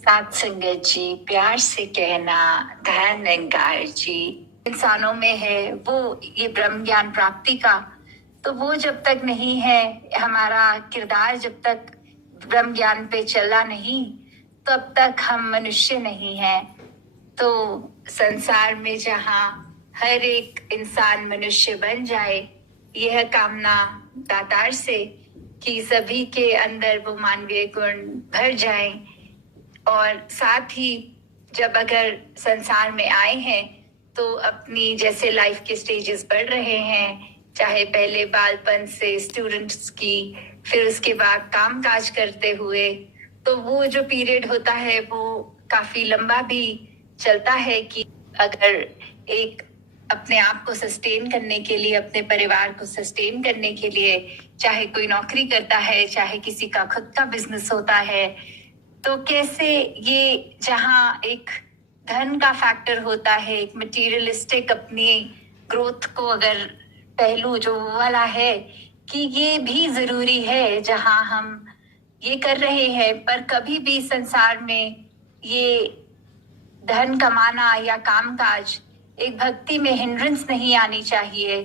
सात संगत जी, प्यार से कहना धन अहंकार जी इंसानों में है वो ये ब्रह्म ज्ञान प्राप्ति का। तो वो जब तक नहीं है, हमारा किरदार जब तक ब्रह्म ज्ञान पे चला नहीं, तब तक हम मनुष्य नहीं है। तो संसार में जहाँ हर एक इंसान मनुष्य बन जाए, यह कामना दातार से कि सभी के अंदर वो मानवीय गुण भर जाएं। और साथ ही जब अगर संसार में आए हैं तो अपनी जैसे लाइफ के स्टेजेस बढ़ रहे हैं, चाहे पहले बालपन से स्टूडेंट्स की, फिर उसके बाद काम काज करते हुए, तो वो जो पीरियड होता है वो काफी लंबा भी चलता है कि अगर एक अपने आप को सस्टेन करने के लिए, अपने परिवार को सस्टेन करने के लिए, चाहे कोई नौकरी करता है, चाहे किसी का खुद का बिजनेस होता है, तो कैसे ये जहाँ एक धन का फैक्टर होता है, एक मटेरियलिस्टिक अपनी ग्रोथ को अगर पहलू जो वाला है कि ये भी जरूरी है जहाँ हम ये कर रहे हैं, पर कभी भी संसार में ये धन कमाना या कामकाज एक भक्ति में हिंड्रेंस नहीं आनी चाहिए,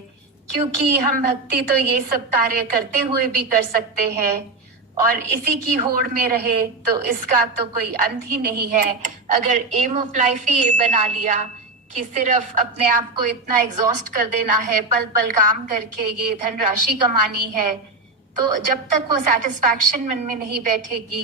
क्योंकि हम भक्ति तो ये सब कार्य करते हुए भी कर सकते हैं और इसी की होड़ में रहे तो इसका तो कोई अंत ही नहीं है। अगर एम ऑफ लाइफ ही ये बना लिया कि सिर्फ अपने आप को इतना एग्जॉस्ट कर देना है, पल पल काम करके ये धनराशि कमानी है, तो जब तक वो सेटिस्फैक्शन मन में नहीं बैठेगी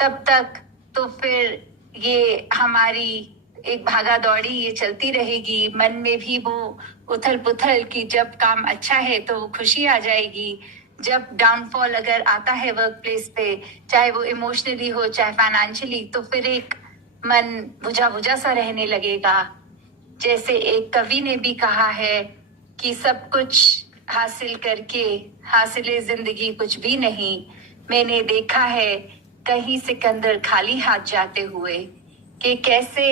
तब तक तो फिर ये हमारी एक भागा दौड़ी ये चलती रहेगी। मन में भी वो उथल पुथल कि जब काम अच्छा है तो खुशी आ जाएगी, जब डाउनफॉल अगर आता है वर्क प्लेस पे, चाहे वो इमोशनली हो चाहे फाइनेंशियली, तो फिर एक मन बुझा बुझा सा रहने लगेगा। जैसे एक कवि ने भी कहा है कि सब कुछ हासिल करके हासिले जिंदगी कुछ भी नहीं, मैंने देखा है कहीं सिकंदर खाली हाथ जाते हुए। कि कैसे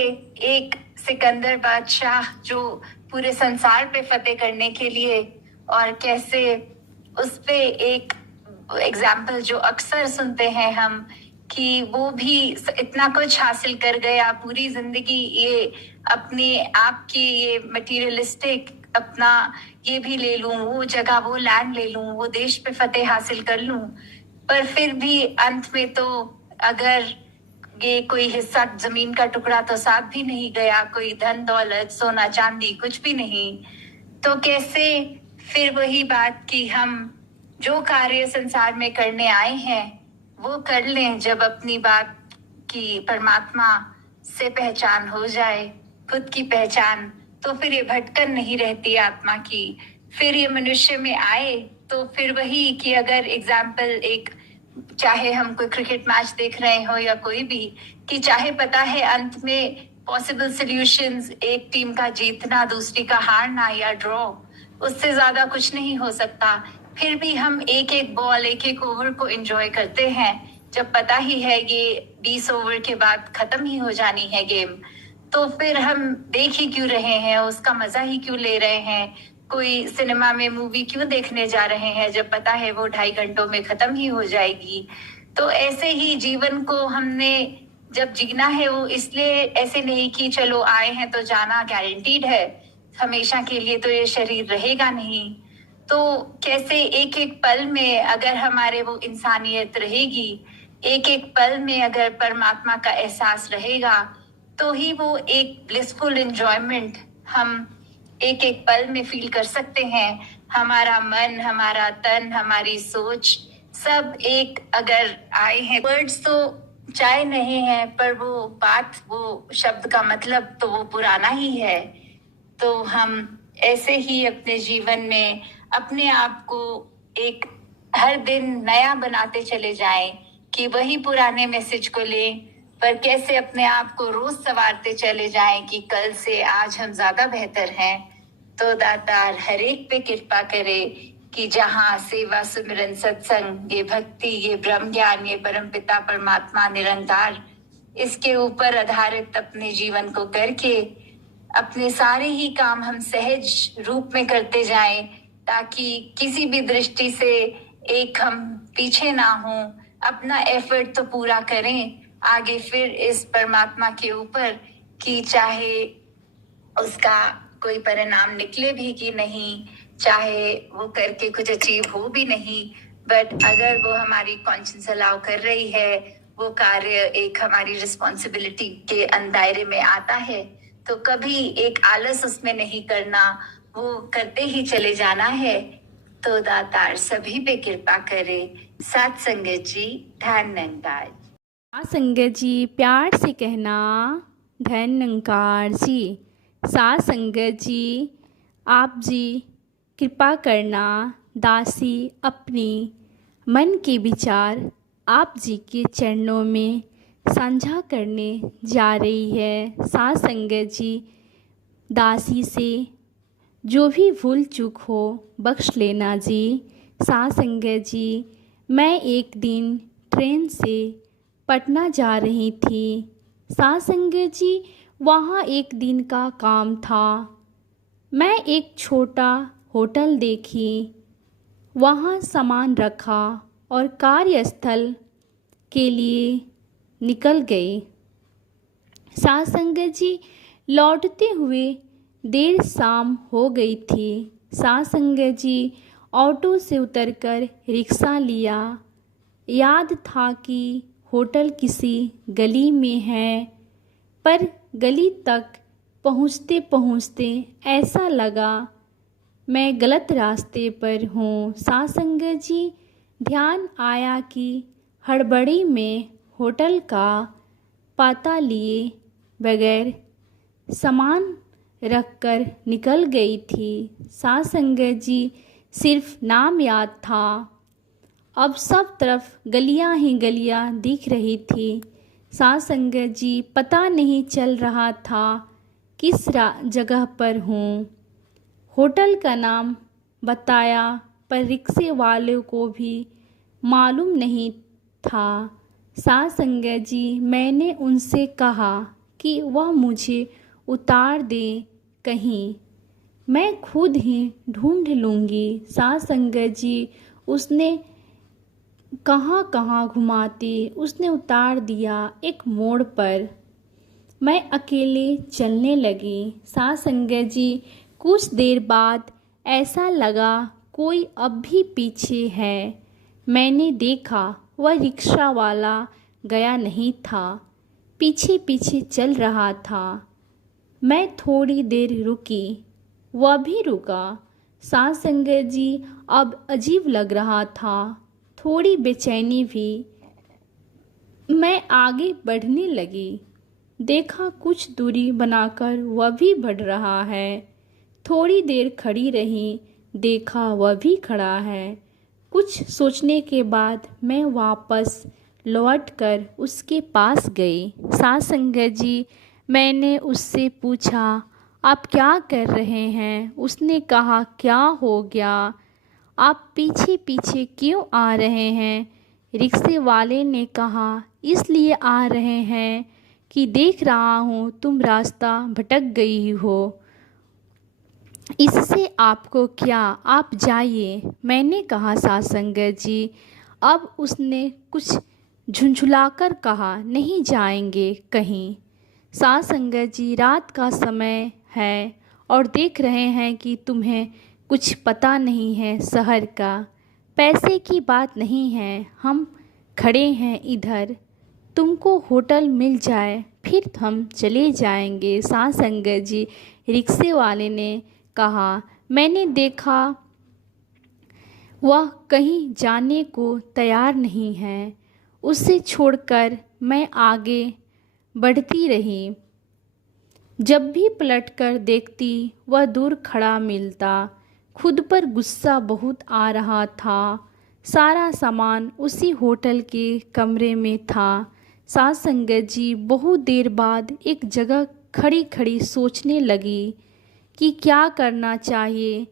एक सिकंदर बादशाह जो पूरे संसार पे फतेह करने के लिए, और कैसे उस पे एक एग्जाम्पल जो अक्सर सुनते हैं हम कि वो भी इतना कुछ हासिल कर गया, पूरी जिंदगी ये अपने आप की ये मटेरियलिस्टिक अपना ये भी ले लूं, वो जगह वो लैंड ले लूं, वो देश पे फतेह हासिल कर लूं, पर फिर भी अंत में तो अगर ये कोई हिस्सा जमीन का टुकड़ा तो साथ भी नहीं गया, कोई धन दौलत सोना चांदी कुछ भी नहीं, तो कैसे फिर वही बात कि हम जो कार्य संसार में करने आए हैं वो कर लें। जब अपनी बात की परमात्मा से पहचान हो जाए, खुद की पहचान, तो फिर ये भटकन नहीं रहती आत्मा की। फिर ये मनुष्य में आए तो फिर वही कि अगर एग्जाम्पल एक, चाहे हम कोई क्रिकेट मैच देख रहे हो या कोई भी, कि चाहे पता है अंत में पॉसिबल सॉल्यूशंस, एक टीम का जीतना दूसरी का हारना या ड्रॉ, उससे ज्यादा कुछ नहीं हो सकता, फिर भी हम एक एक बॉल एक एक ओवर को एंजॉय करते हैं, जब पता ही है ये 20 ओवर के बाद खत्म ही हो जानी है गेम। तो फिर हम देख ही क्यों रहे हैं, उसका मजा ही क्यों ले रहे हैं, कोई सिनेमा में मूवी क्यों देखने जा रहे हैं जब पता है वो 2.5 घंटों में खत्म ही हो जाएगी। तो ऐसे ही जीवन को हमने जब जीना है वो इसलिए ऐसे नहीं कि चलो आए हैं तो जाना गारंटीड है, हमेशा के लिए तो ये शरीर रहेगा नहीं। तो कैसे एक एक पल में अगर हमारे वो इंसानियत रहेगी, एक एक पल में अगर परमात्मा का एहसास रहेगा, तो ही वो एक ब्लिसफुल एंजॉयमेंट हम एक एक पल में फील कर सकते हैं। हमारा मन, हमारा तन, हमारी सोच सब एक अगर आए हैं, वर्ड्स तो चाहे नहीं है पर वो बात, वो शब्द का मतलब तो वो पुराना ही है। तो हम ऐसे ही अपने जीवन में अपने आप को एक हर दिन नया बनाते चले जाएं कि वही पुराने मैसेज को लें, पर कैसे अपने आप को रोज संवारते चले जाएं कि कल से आज हम ज्यादा बेहतर हैं। तो दातार हर एक पे कृपा करे कि जहाँ सेवा सुमिरन सत्संग, ये भक्ति, ये ब्रह्म ज्ञान, ये परम पिता परमात्मा निरंकार, इसके ऊपर आधारित अपने जीवन को करके अपने सारे ही काम हम सहज रूप में करते जाएं, ताकि किसी भी दृष्टि से एक हम पीछे ना हो, अपना एफर्ट तो पूरा करें आगे फिर इस परमात्मा के ऊपर कि चाहे उसका कोई परिणाम निकले भी कि नहीं, चाहे वो करके कुछ अचीव हो भी नहीं, बट अगर वो हमारी कॉन्शियस अलाउ कर रही है, वो कार्य एक हमारी रिस्पॉन्सिबिलिटी के दायरे में आता है, तो कभी एक आलस उसमें नहीं करना, वो करते ही चले जाना है। तो दातार सभी पे कृपा करे। सात संगत जी, ध्यान निरंकार। हाँ संगत जी, प्यार से कहना धन निरंकार जी। सात संगत जी, आप जी कृपा करना, दासी अपनी मन के विचार आप जी के चरणों में साझा करने जा रही है। सात संगत जी, दासी से जो भी भूल चूक हो बख्श लेना जी। सात संगत जी, मैं एक दिन ट्रेन से पटना जा रही थी। सात संगत जी, वहाँ एक दिन का काम था। मैं एक छोटा होटल देखी, वहाँ सामान रखा और कार्यस्थल के लिए निकल गई। सात संगत जी, लौटते हुए देर शाम हो गई थी। सात संगत जी, ऑटो से उतरकर रिक्शा लिया। याद था कि होटल किसी गली में है, पर गली तक पहुँचते पहुँचते ऐसा लगा मैं गलत रास्ते पर हूँ। सात संगत जी, ध्यान आया कि हड़बड़ी में होटल का पता लिए बगैर सामान रखकर निकल गई थी। सात संगत जी, सिर्फ नाम याद था। अब सब तरफ गलियां ही गलियां दिख रही थी। सात संगत जी, पता नहीं चल रहा था किस जगह पर हूँ। होटल का नाम बताया, पर रिक्शे वाले को भी मालूम नहीं था। सात संगत जी, मैंने उनसे कहा कि वह मुझे उतार दे कहीं, मैं खुद ही ढूंढ लूँगी। सात संगत जी, उसने कहाँ कहाँ घुमाती, उसने उतार दिया एक मोड़ पर। मैं अकेले चलने लगी। सात संगत जी, कुछ देर बाद ऐसा लगा कोई अब भी पीछे है। मैंने देखा वह रिक्शा वाला गया नहीं था, पीछे पीछे चल रहा था। मैं थोड़ी देर रुकी, वह भी रुका। सात संगत जी, अब अजीब लग रहा था, थोड़ी बेचैनी भी। मैं आगे बढ़ने लगी, देखा कुछ दूरी बनाकर वह भी बढ़ रहा है। थोड़ी देर खड़ी रही, देखा वह भी खड़ा है। कुछ सोचने के बाद मैं वापस लौटकर उसके पास गई। सात संगत जी, मैंने उससे पूछा, आप क्या कर रहे हैं? उसने कहा, क्या हो गया, आप पीछे पीछे क्यों आ रहे हैं? रिक्शे वाले ने कहा, इसलिए आ रहे हैं कि देख रहा हूँ तुम रास्ता भटक गई हो। इससे आपको क्या, आप जाइए। मैंने कहा, सात संगत जी। अब उसने कुछ झुंझुलाकर कहा, नहीं जाएंगे कहीं। सात संगत जी, रात का समय है और देख रहे हैं कि तुम्हें कुछ पता नहीं है शहर का। पैसे की बात नहीं है, हम खड़े हैं इधर, तुमको होटल मिल जाए फिर हम चले जाएंगे। सात संगत जी, रिक्शे वाले ने कहा, मैंने देखा वह कहीं जाने को तैयार नहीं है। उसे छोड़कर मैं आगे बढ़ती रही। जब भी पलटकर देखती वह दूर खड़ा मिलता। खुद पर गुस्सा बहुत आ रहा था। सारा सामान उसी होटल के कमरे में था। सात संगत जी, बहुत देर बाद एक जगह खड़ी खड़ी सोचने लगी कि क्या करना चाहिए।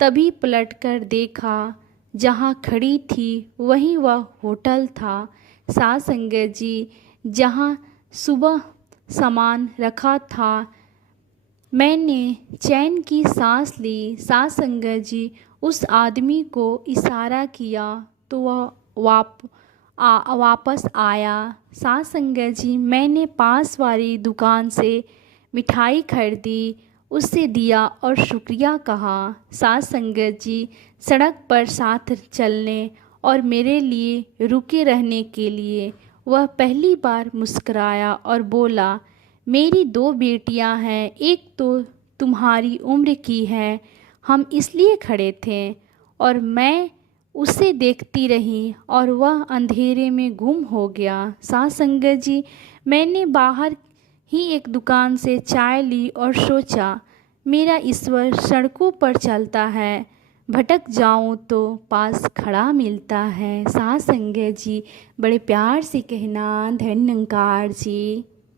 तभी पलटकर देखा, जहाँ खड़ी थी वहीं वह होटल था। सात संगत जी, जहाँ सुबह सामान रखा था। मैंने चैन की सांस ली। सात संगत जी, उस आदमी को इशारा किया तो वह वापस आया। साथ संगत जी मैंने पास वाली दुकान से मिठाई खरीदी, उससे दिया और शुक्रिया कहा। साथ संगत जी सड़क पर साथ चलने और मेरे लिए रुके रहने के लिए वह पहली बार मुस्कराया और बोला, मेरी 2 बेटियां हैं, एक तो तुम्हारी उम्र की है। हम इसलिए खड़े थे और मैं उसे देखती रही और वह अंधेरे में गुम हो गया। साथ संगत जी मैंने बाहर ही एक दुकान से चाय ली और सोचा, मेरा ईश्वर सड़कों पर चलता है, भटक जाऊं तो पास खड़ा मिलता है। साथ संगत जी बड़े प्यार से कहना, धन्य निरंकार जी।